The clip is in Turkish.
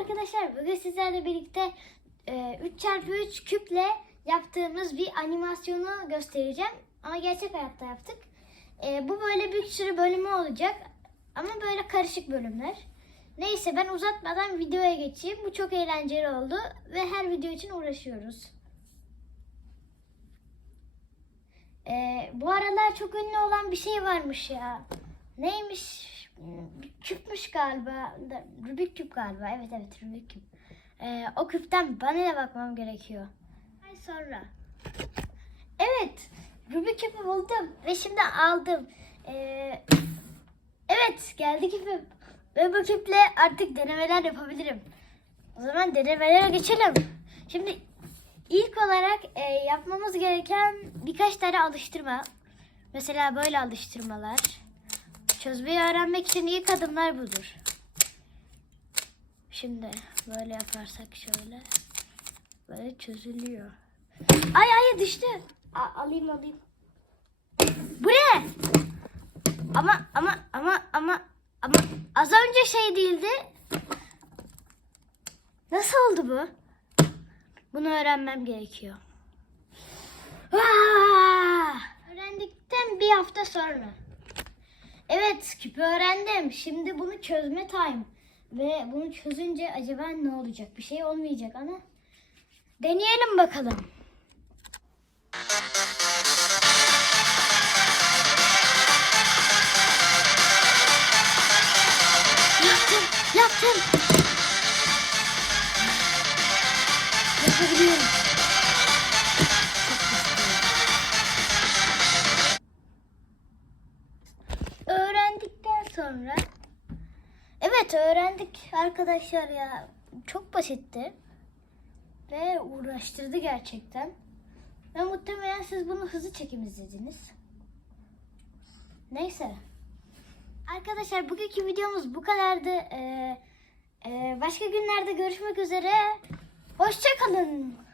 arkadaşlar. Bugün sizlerle birlikte e, 3x3 küple yaptığımız bir animasyonu göstereceğim. Ama gerçek hayatta yaptık. E, bu böyle bir sürü bölümü olacak. Ama böyle karışık bölümler. Neyse ben uzatmadan videoya geçeyim. Bu çok eğlenceli oldu ve her video için uğraşıyoruz. E, bu aralar çok ünlü olan bir şey varmış ya. Neymiş? Küpmüş galiba. Rubik küp galiba. Evet evet Rubik küp. Ee, o küpten bana da bakmam gerekiyor. Ay sonra. Evet. Rubik küpü buldum. Ve şimdi aldım. Ee, evet geldi küpüm. Ve bu küple artık denemeler yapabilirim. O zaman denemelere geçelim. Şimdi ilk olarak e, yapmamız gereken birkaç tane alıştırma. Mesela böyle alıştırmalar. Çözmeyi öğrenmek için ilk adımlar budur. Şimdi böyle yaparsak şöyle. Böyle çözülüyor. Ay ay düştü. A- alayım alayım. Bu ne? Ama ama ama ama ama az önce şey değildi. Nasıl oldu bu? Bunu öğrenmem gerekiyor. Aa! Öğrendikten bir hafta sonra. Evet küpü öğrendim. Şimdi bunu çözme time. Ve bunu çözünce acaba ne olacak? Bir şey olmayacak ama. Deneyelim bakalım. Yaptım, yaptım. Yapabiliyorum. Sonra. Evet öğrendik arkadaşlar ya. Çok basitti. Ve uğraştırdı gerçekten. Ve muhtemelen siz bunu hızlı çekim izlediniz. Neyse. Arkadaşlar bugünkü videomuz bu kadardı. Ee, e, başka günlerde görüşmek üzere. Hoşçakalın